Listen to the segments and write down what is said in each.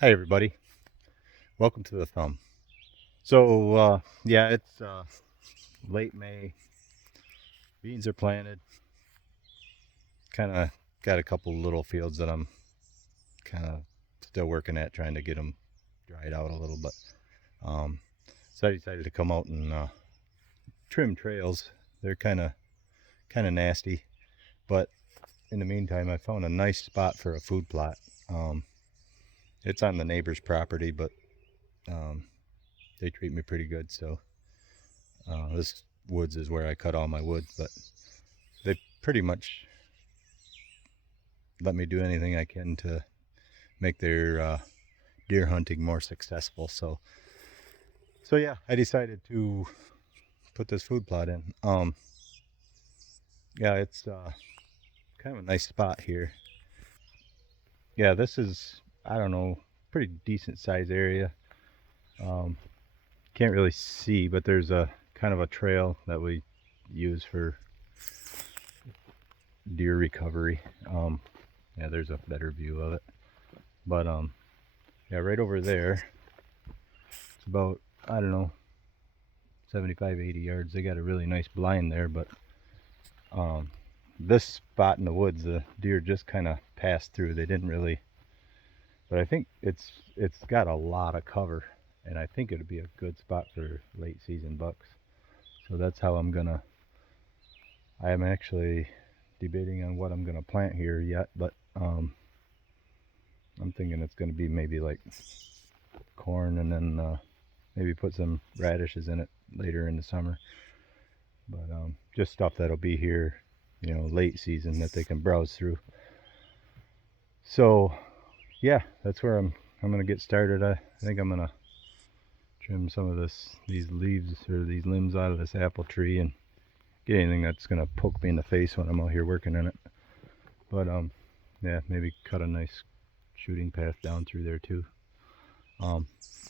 Hi everybody, welcome to the thumb. So yeah, it's late May. Beans are planted. Kind of got a couple little fields that I'm kind of still working at, trying to get them dried out a little. But um, so I decided to come out and trim trails. They're kind of nasty, but in the meantime, I found a nice spot for a food plot. Um, it's on the neighbor's property, but um, they treat me pretty good. So this woods is where I cut all my wood, but they pretty much let me do anything I can to make their deer hunting more successful. So yeah, I decided to put this food plot in. Yeah, it's kind of a nice spot here. Yeah, this is, I don't know, pretty decent size area. Um, can't really see, but there's a kind of a trail that we use for deer recovery. Yeah, there's a better view of it. But yeah, right over there, it's about, I don't know, 75, 80 yards. They got a really nice blind there, but um, this spot in the woods, the deer just kind of passed through. They didn't really, but I think it's got a lot of cover, and I think it'd be a good spot for late season bucks. So that's how I am actually debating on what I'm gonna plant here yet, but I'm thinking it's gonna be maybe like corn, and then maybe put some radishes in it later in the summer. But just stuff that'll be here, late season that they can browse through. So yeah, that's where I'm gonna get started. I think I'm gonna trim some of these leaves or these limbs out of this apple tree and get anything that's gonna poke me in the face when I'm out here working in it. But yeah, maybe cut a nice shooting path down through there too. But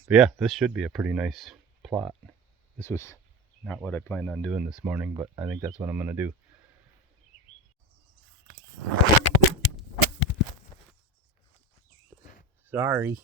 yeah, this should be a pretty nice plot. This was not what I planned on doing this morning, but I think that's what I'm gonna do. Sorry.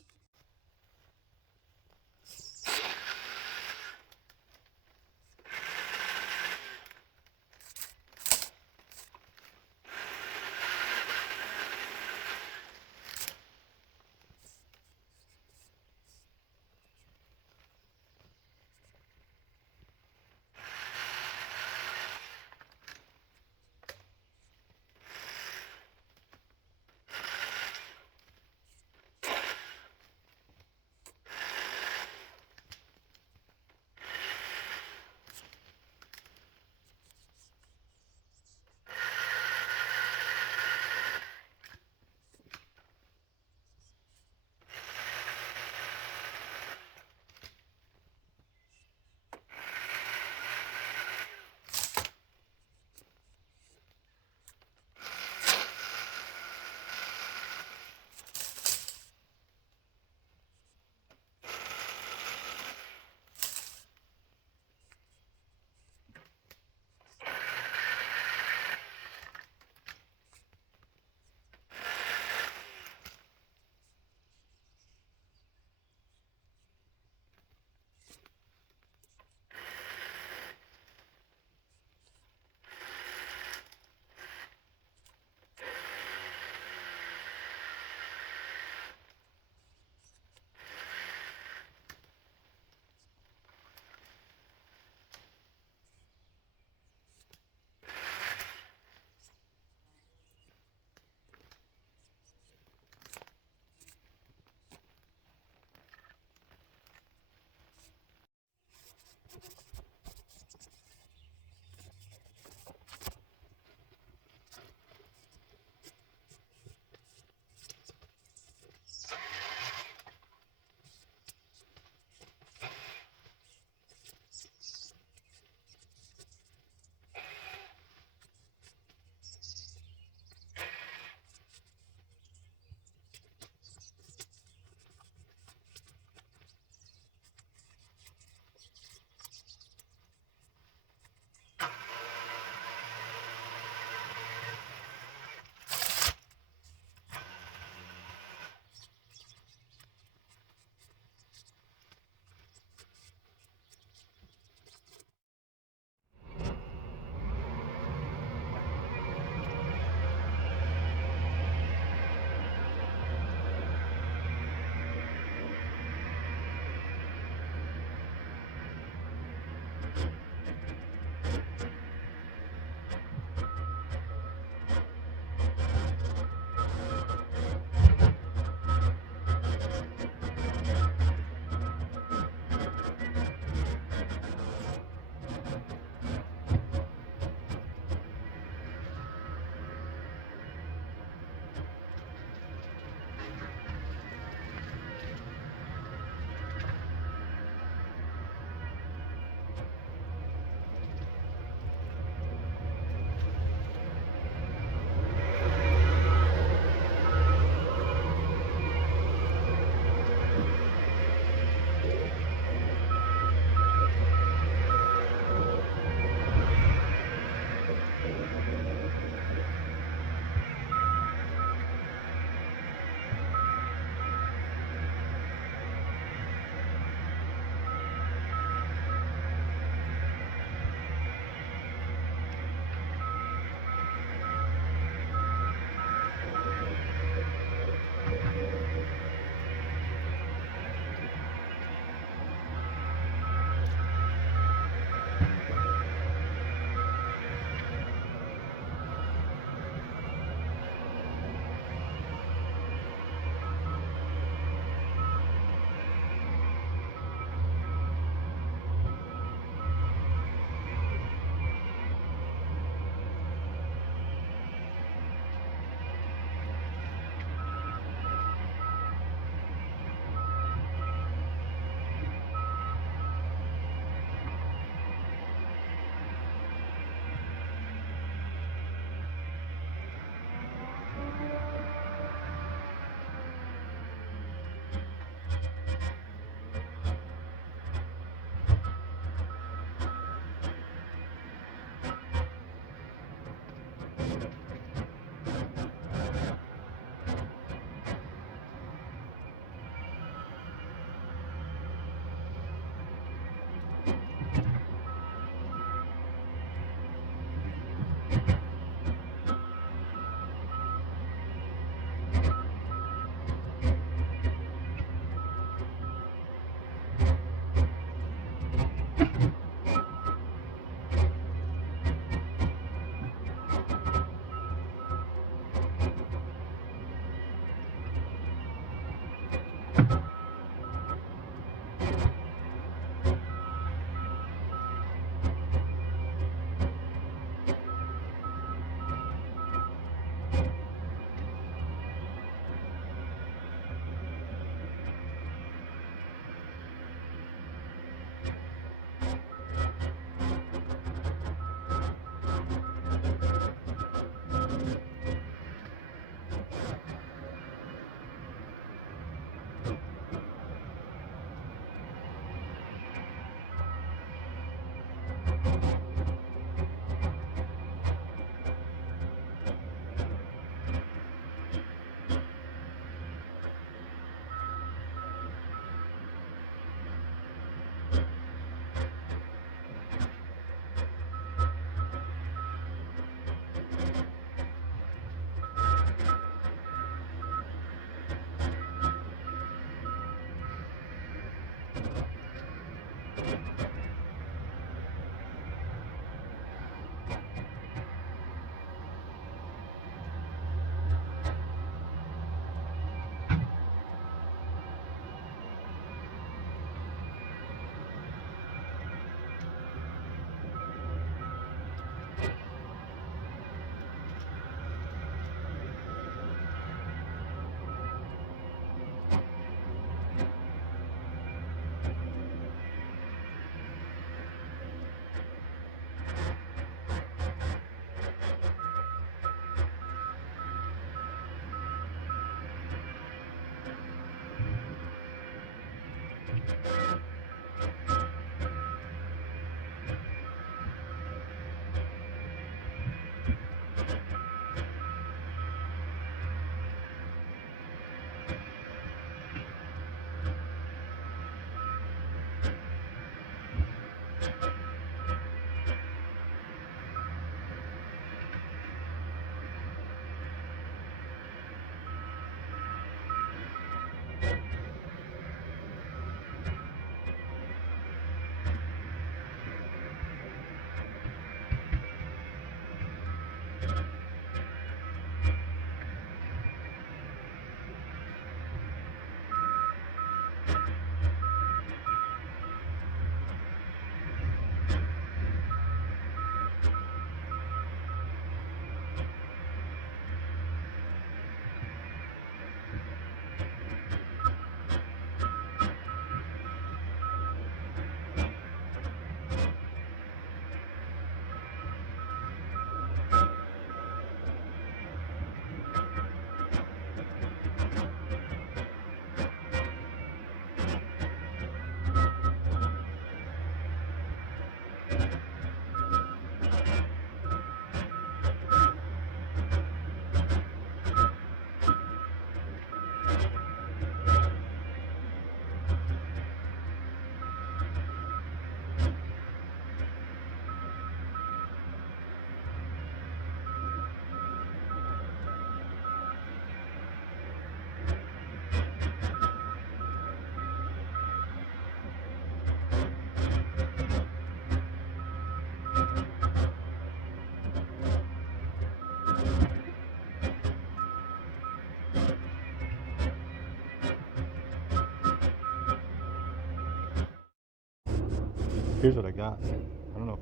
Here's what I got. I don't know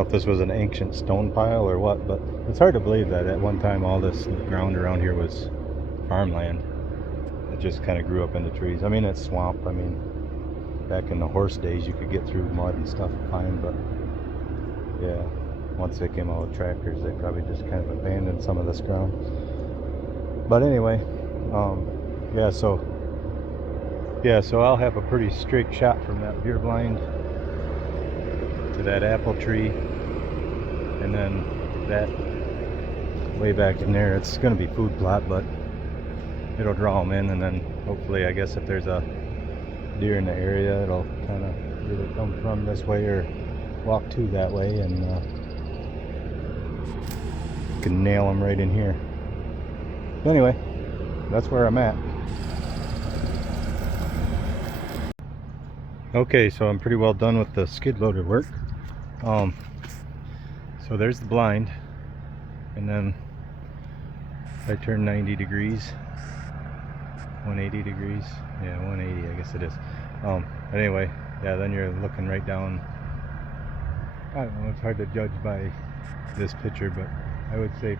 if this was an ancient stone pile or what, but it's hard to believe that at one time all this ground around here was farmland. It just kind of grew up into trees. I mean, it's swamp. I mean, back in the horse days you could get through mud and stuff fine, but yeah, once they came out with tractors they probably just kind of abandoned some of this ground. But anyway, so I'll have a pretty straight shot from that deer blind to that apple tree, and then that way back in there, it's going to be food plot, but it'll draw them in, and then hopefully, I guess if there's a deer in the area, it'll kind of either come from this way or walk to that way, and you can nail them right in here. Anyway, that's where I'm at. Okay, so I'm pretty well done with the skid loader work. So there's the blind, and then if I turn 90 degrees, 180 degrees, yeah, 180 I guess it is. But anyway, yeah, then you're looking right down. I don't know, it's hard to judge by this picture, but I would say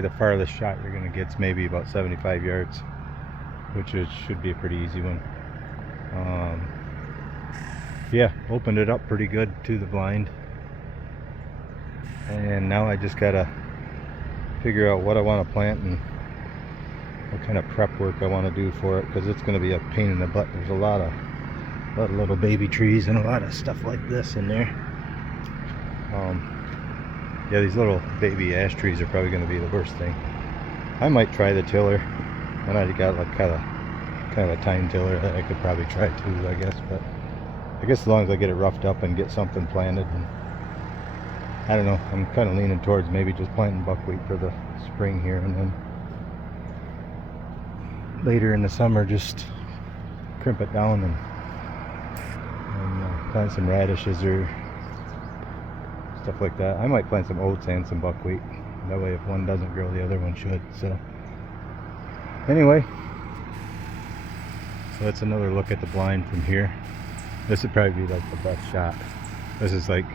the farthest shot you're going to get is maybe about 75 yards, which should be a pretty easy one. Yeah, opened it up pretty good to the blind, and now I just gotta figure out what I want to plant and what kind of prep work I want to do for it, because it's going to be a pain in the butt. There's a lot of little baby trees and a lot of stuff like this in there. Yeah, these little baby ash trees are probably going to be the worst thing. I might try the tiller, and I got like kind of a tine tiller that I could probably try too, I guess. But I guess as long as I get it roughed up and get something planted, and I don't know, I'm kind of leaning towards maybe just planting buckwheat for the spring here, and then later in the summer just crimp it down and plant some radishes or stuff like that. I might plant some oats and some buckwheat. That way if one doesn't grow, the other one should. So anyway, so that's another look at the blind from here. This would probably be like the best shot. This is like,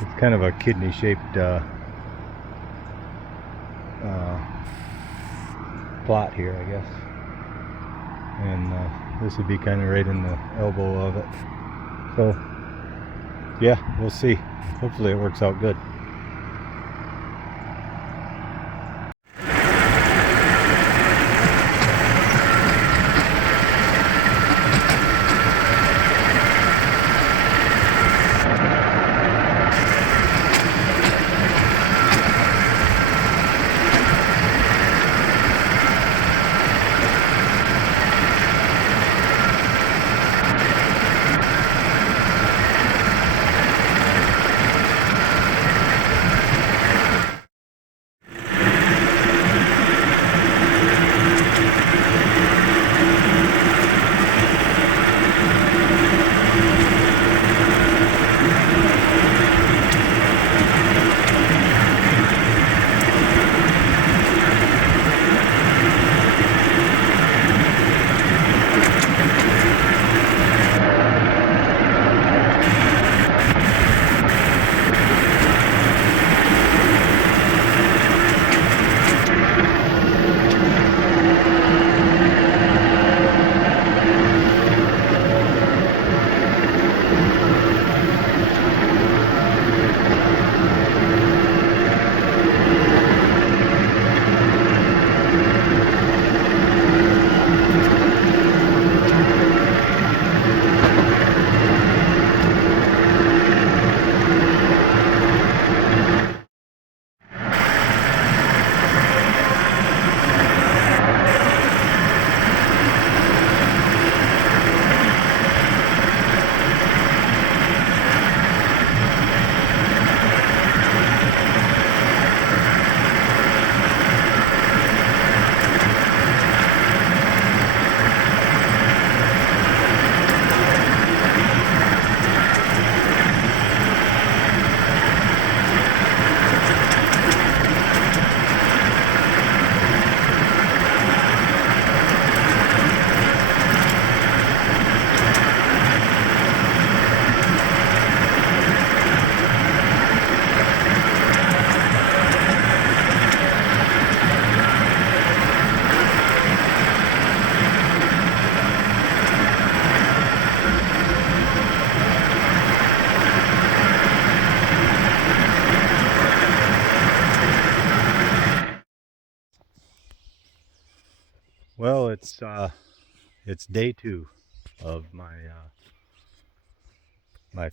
it's kind of a kidney shaped plot here, I guess, and this would be kind of right in the elbow of it. So yeah, we'll see. Hopefully it works out good. Well, it's day 2 of my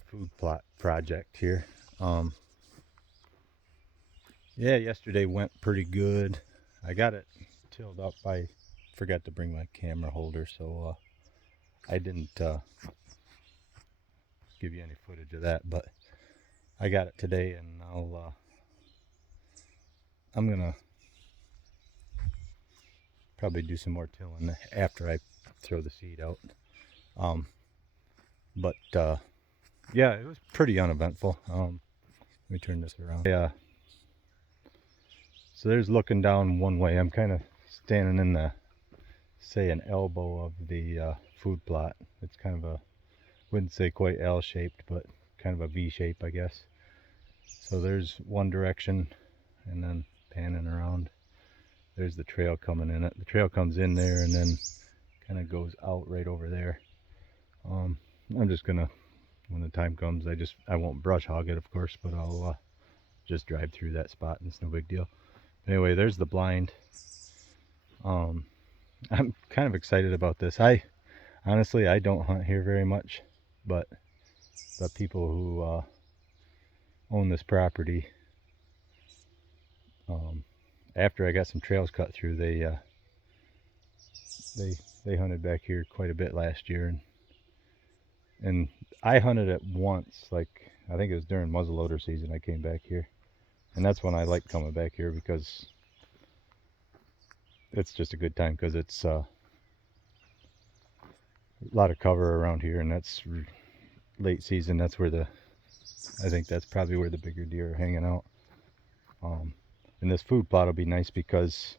food plot project here. Yeah, yesterday went pretty good. I got it tilled up. I forgot to bring my camera holder, so I didn't give you any footage of that. But I got it today, and I'm gonna probably do some more tilling after I throw the seed out. But yeah, it was pretty uneventful. Let me turn this around. Yeah. So there's looking down one way. I'm kind of standing in the, say, an elbow of the food plot. It's kind of a, wouldn't say quite L-shaped, but kind of a V shape, I guess. So there's one direction, and then panning around, there's the trail coming in it. The trail comes in there and then kind of goes out right over there. I'm just gonna, when the time comes, I won't brush hog it, of course, but I'll just drive through that spot, and it's no big deal. Anyway, there's the blind. I'm kind of excited about this. Honestly, I don't hunt here very much, but the people who own this property, after I got some trails cut through, they hunted back here quite a bit last year, and I hunted it once, like I think it was during muzzleloader season. I came back here, and that's when I like coming back here, because it's just a good time, because it's a lot of cover around here, and that's late season. That's where I think that's probably where the bigger deer are hanging out. And this food plot will be nice, because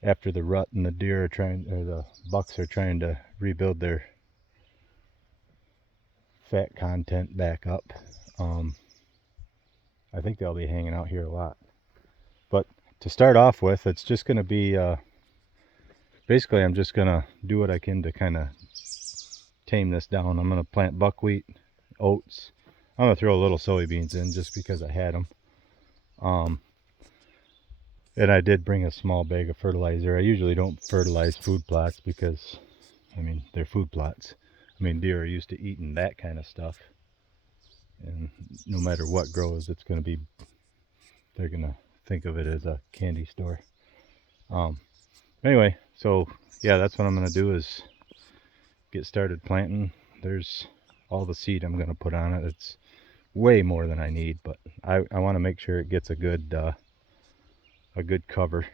after the rut and the deer are the bucks are trying to rebuild their fat content back up, I think they'll be hanging out here a lot. But to start off with, it's just going to be basically, I'm just going to do what I can to kind of tame this down. I'm going to plant buckwheat, oats. I'm going to throw a little soybeans in just because I had them. And I did bring a small bag of fertilizer. I usually don't fertilize food plots because, I mean, they're food plots. I mean, deer are used to eating that kind of stuff. And no matter what grows, it's going to be, they're going to think of it as a candy store. Anyway, so yeah, that's what I'm going to do, is get started planting. There's all the seed I'm going to put on it. It's way more than I need, but I want to make sure it gets a good cover.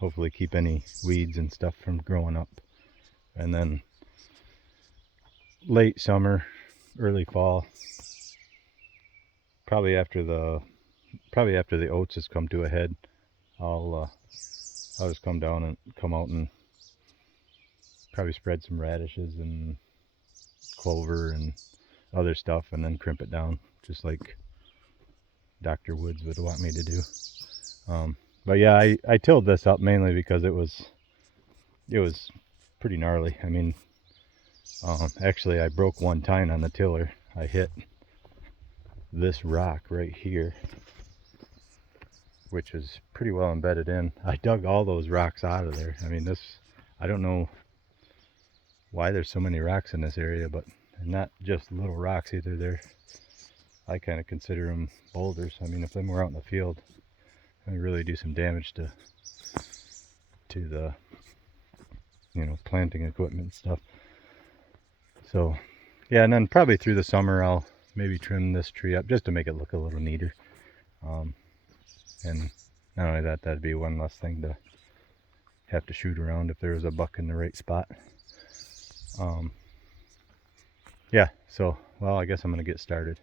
Hopefully keep any weeds and stuff from growing up. And then late summer, early fall, probably after the oats has come to a head, I'll just come down and come out and probably spread some radishes and clover and other stuff, and then crimp it down just like Dr. Woods would want me to do. But yeah, I tilled this up mainly because it was pretty gnarly. I mean, actually I broke one tine on the tiller. I hit this rock right here, which is pretty well embedded in. I dug all those rocks out of there. I mean, I don't know why there's so many rocks in this area, but not just little rocks either. I kind of consider them boulders. I mean, if them were out in the field, they really do some damage to the, planting equipment and stuff. So yeah, and then probably through the summer I'll maybe trim this tree up just to make it look a little neater. And not only that, that'd be one less thing to have to shoot around if there was a buck in the right spot. Yeah, so, well, I guess I'm going to get started.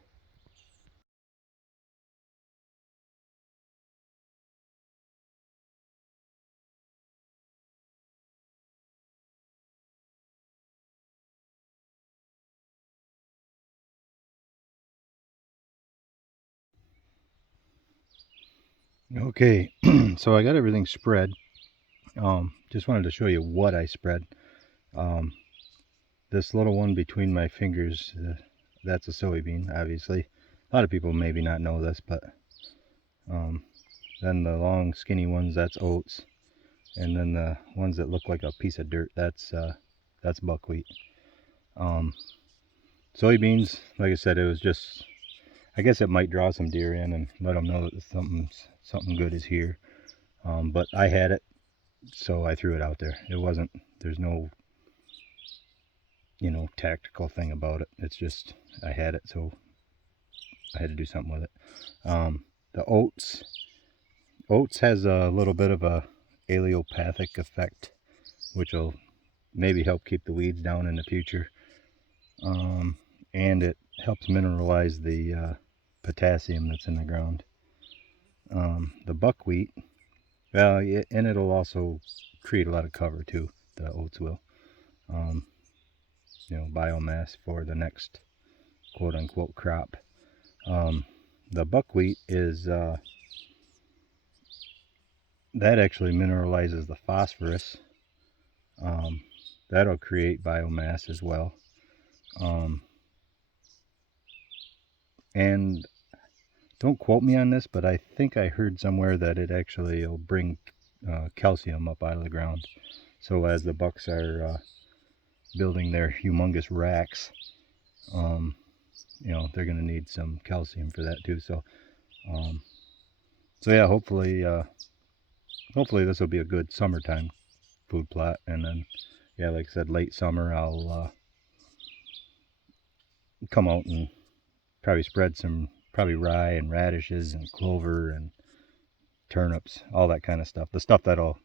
Okay, so I got everything spread. Just wanted to show you what I spread. This little one between my fingers, that's a soybean, obviously. A lot of people maybe not know this, but then the long skinny ones, that's oats. and then the ones that look like a piece of dirt, that's buckwheat. Soybeans, like I said, it was just, I guess it might draw some deer in and let them know that something good is here. But I had it, so I threw it out there. It wasn't, there's no, tactical thing about it. It's just, I had it, so I had to do something with it. The oats has a little bit of a allelopathic effect, which will maybe help keep the weeds down in the future. And it helps mineralize the potassium that's in the ground. The buckwheat, well, and it'll also create a lot of cover too. The oats will, biomass for the next quote-unquote crop. The buckwheat is that actually mineralizes the phosphorus. That'll create biomass as well. And don't quote me on this, but I think I heard somewhere that it actually will bring calcium up out of the ground. So as the bucks are building their humongous racks, they're going to need some calcium for that too. So, yeah, hopefully this will be a good summertime food plot. And then, yeah, like I said, late summer, I'll come out and probably spread some rye and radishes and clover and turnips, all that kind of stuff. The stuff that'll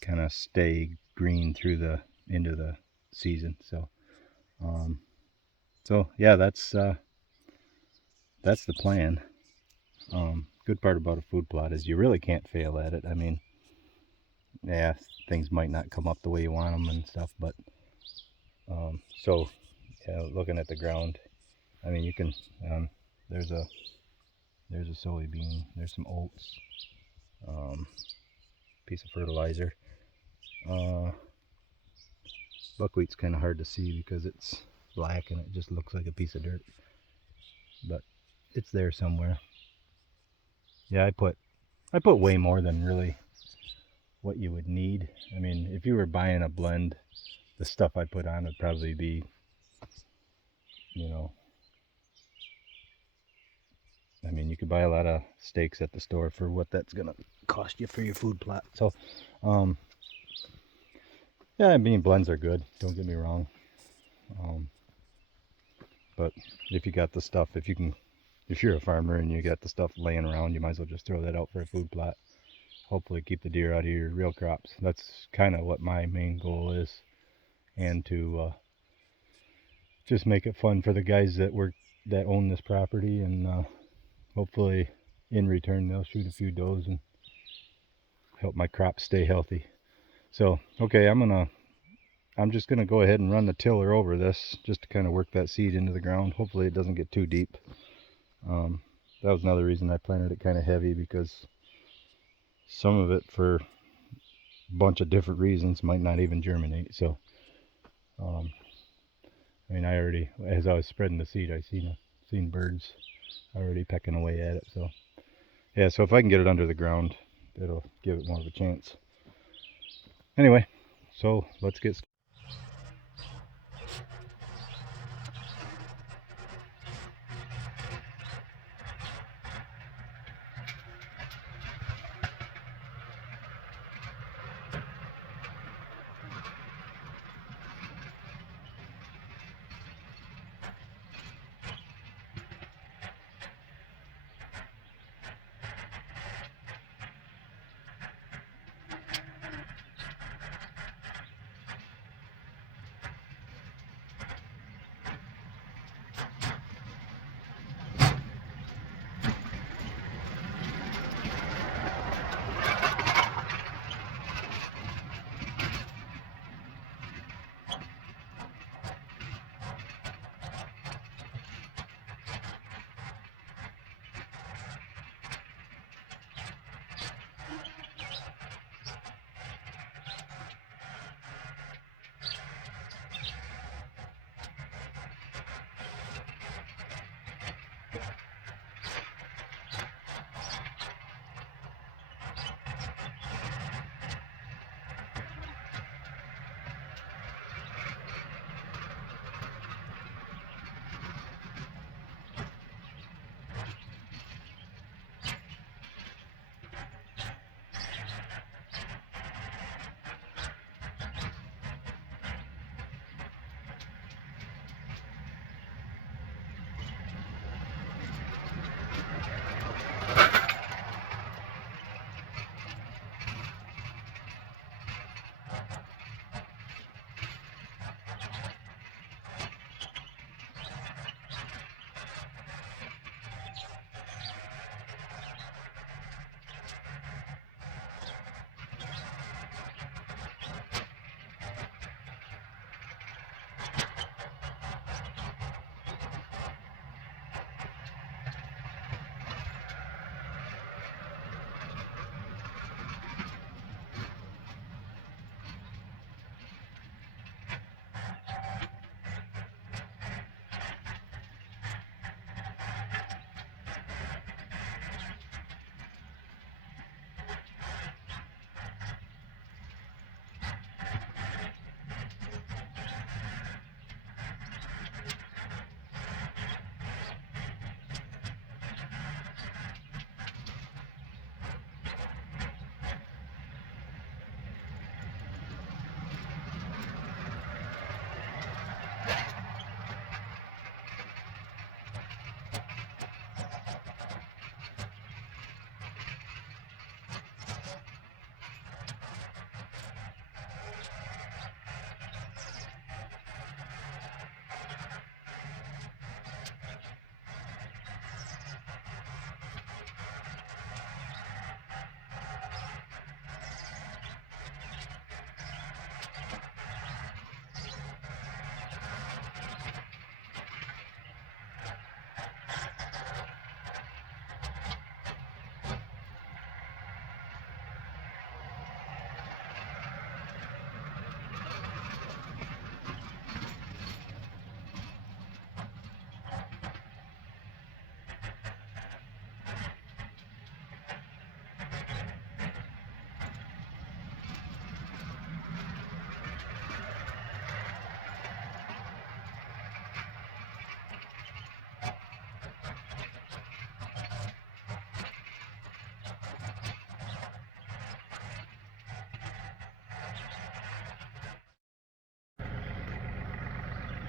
kind of stay green through into the season. So, yeah, that's the plan. Good part about a food plot is you really can't fail at it. I mean, yeah, things might not come up the way you want them and stuff, but so yeah, looking at the ground, I mean, you can there's a soybean, there's some oats, piece of fertilizer. Buckwheat's kind of hard to see because it's black and it just looks like a piece of dirt, but it's there somewhere. Yeah, I put way more than really what you would need. I mean, if you were buying a blend, the stuff I put on would probably be, I mean, you could buy a lot of steaks at the store for what that's gonna cost you for your food plot. So, yeah, I mean, blends are good, don't get me wrong. But if you got the stuff, if you're a farmer and you got the stuff laying around, you might as well just throw that out for a food plot. Hopefully keep the deer out of your real crops. That's kind of what my main goal is. And to just make it fun for the guys that own this property, and hopefully in return they'll shoot a few does and help my crops stay healthy. So, okay, I'm just gonna go ahead and run the tiller over this just to kind of work that seed into the ground. Hopefully it doesn't get too deep. That was another reason I planted it kind of heavy, because some of it, for a bunch of different reasons, might not even germinate. So, I mean, I already, as I was spreading the seed, I seen birds already pecking away at it. So, yeah, so if I can get it under the ground, it'll give it more of a chance. Anyway, so let's get started.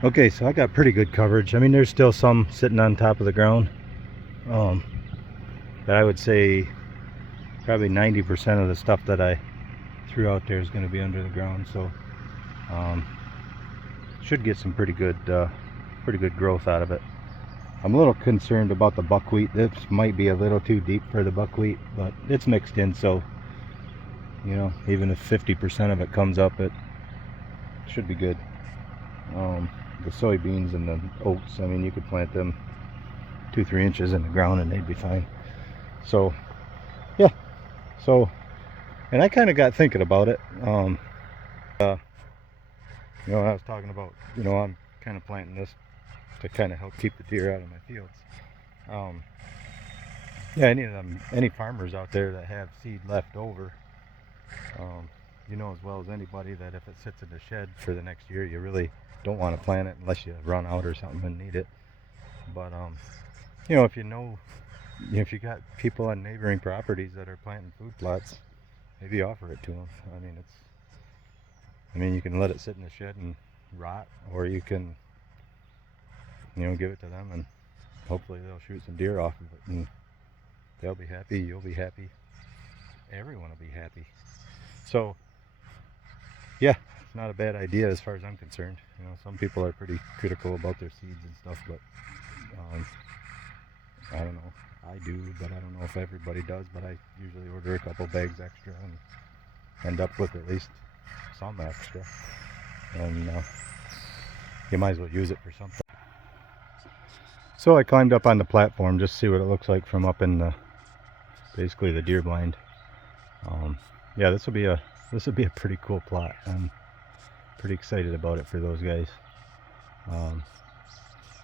Okay, so I got pretty good coverage. I mean, there's still some sitting on top of the ground, but I would say probably 90% of the stuff that I threw out there is going to be under the ground. So should get some pretty good growth out of it. I'm a little concerned about the buckwheat. This might be a little too deep for the buckwheat, but it's mixed in, so you know, even if 50% of it comes up, it should be good. The soybeans and the oats, I mean, you could plant them 2-3 inches in the ground and they'd be fine. So yeah, so, and I kind of got thinking about it. You know, I was talking about, you know, I'm kind of planting this to kind of help keep the deer out of my fields. Yeah, any farmers out there that have seed left over, you know as well as anybody that if it sits in the shed for the next year, you really don't want to plant it unless you run out or something and need it. But you know, if you know, if you got people on neighboring properties that are planting food plots, maybe offer it to them. I mean, you can let it sit in the shed and rot, or you can, you know, give it to them and hopefully they'll shoot some deer off of it and they'll be happy, you'll be happy, everyone will be happy. So yeah, it's not a bad idea as far as I'm concerned. You know, some people are pretty critical about their seeds and stuff, but I don't know. I do, but I don't know if everybody does. But I usually order a couple bags extra and end up with at least some extra, and you might as well use it for something. So I climbed up on the platform just to see what it looks like from up in the, basically the deer blind. Yeah, this will be a pretty cool plot. I'm pretty excited about it for those guys.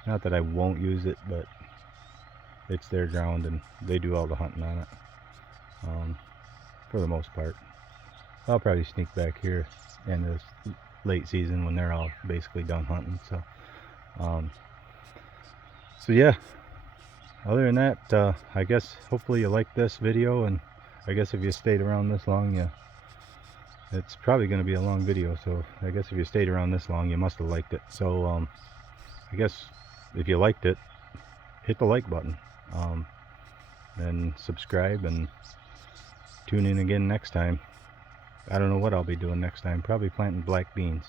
Not that I won't use it, but it's their ground and they do all the hunting on it, for the most part. I'll probably sneak back here in this late season when they're all basically done hunting. So yeah, other than that, I guess hopefully you liked this video, and I guess if you stayed around this long, yeah, it's probably going to be a long video, so I guess if you stayed around this long, you must have liked it. So I guess if you liked it, hit the like button, and subscribe, and tune in again next time. I don't know what I'll be doing next time. Probably planting black beans.